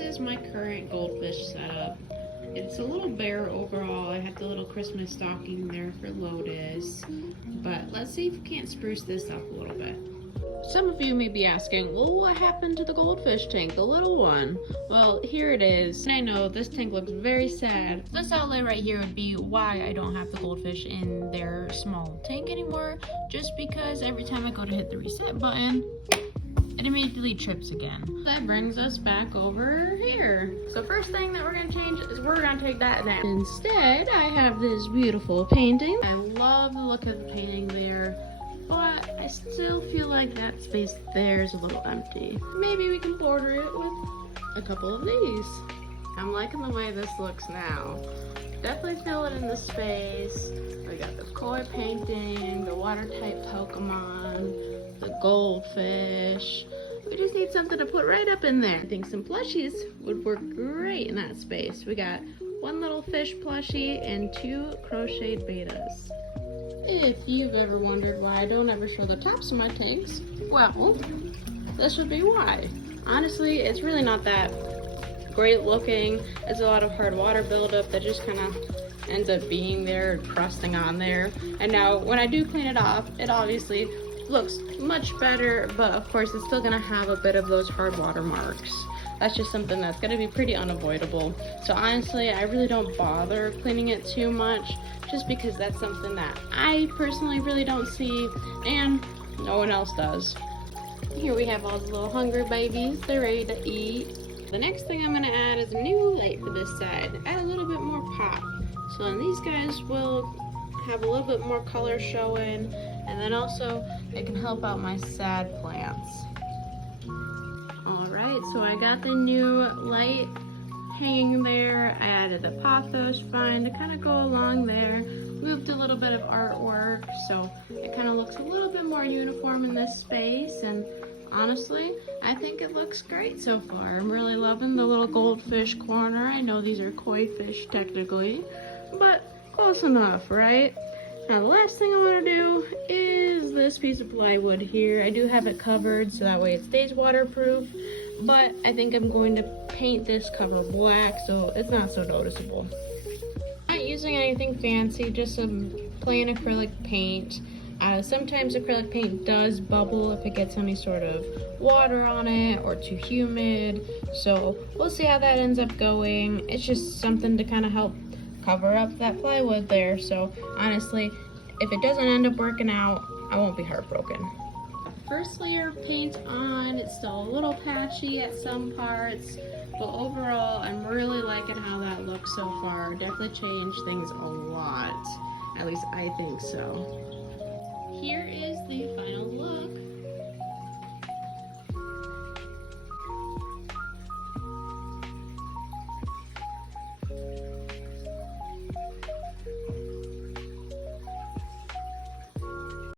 is my current goldfish setup. It's a little bare overall. I have the little Christmas stocking there for Lotus, but let's see if we can't spruce this up a little bit. Some of you may be asking, well, what happened to the goldfish tank, the little one? Well, here it is. I know this tank looks very sad. This outlet right here would be why I don't have the goldfish in their small tank anymore, just because every time I go to hit the reset button, it immediately trips again. That brings us back over here. So first thing that we're gonna change is we're gonna take that down. Instead, I have this beautiful painting. I love the look of the painting there, but I still feel like that space there is a little empty. Maybe we can border it with a couple of these. I'm liking the way this looks now. Definitely fill it in the space. We got the koi painting, the water type Pokemon, the goldfish. We just need something to put right up in there. I think some plushies would work great in that space. We got one little fish plushie and 2 crocheted betas. If you've ever wondered why I don't ever show the tops of my tanks, well, this would be why. Honestly, it's really not that great looking. It's a lot of hard water buildup that just kind of ends up being there, crusting on there. And now when I do clean it off, it obviously looks much better, but of course it's still gonna have a bit of those hard water marks. That's just something that's gonna be pretty unavoidable. So honestly, I really don't bother cleaning it too much, just because that's something that I personally really don't see, and no one else does. Here we have all the little hungry babies. They're ready to eat. The next thing I'm gonna add is a new light for this side. Add a little bit more pop. So then these guys will have a little bit more color showing, and then also it can help out my sad plants. Alright, so I got the new light hanging there. I added the pothos vine to kind of go along there. Moved a little bit of artwork so it kind of looks a little bit more uniform in this space, and honestly, I think it looks great so far. I'm really loving the little goldfish corner. I know these are koi fish technically, but close enough, right? Now the last thing I want to do is this piece of plywood here. I do have it covered so that way it stays waterproof, but I think I'm going to paint this cover black so it's not so noticeable. Not using anything fancy, just some plain acrylic paint. Sometimes acrylic paint does bubble if it gets any sort of water on it or too humid, so we'll see how that ends up going. It's just something to kind of help cover up that plywood there, so honestly, if it doesn't end up working out, I won't be heartbroken. First layer of paint on, it's still a little patchy at some parts, but overall I'm really liking how that looks so far. Definitely changed things a lot, at least I think so. Here is the final look.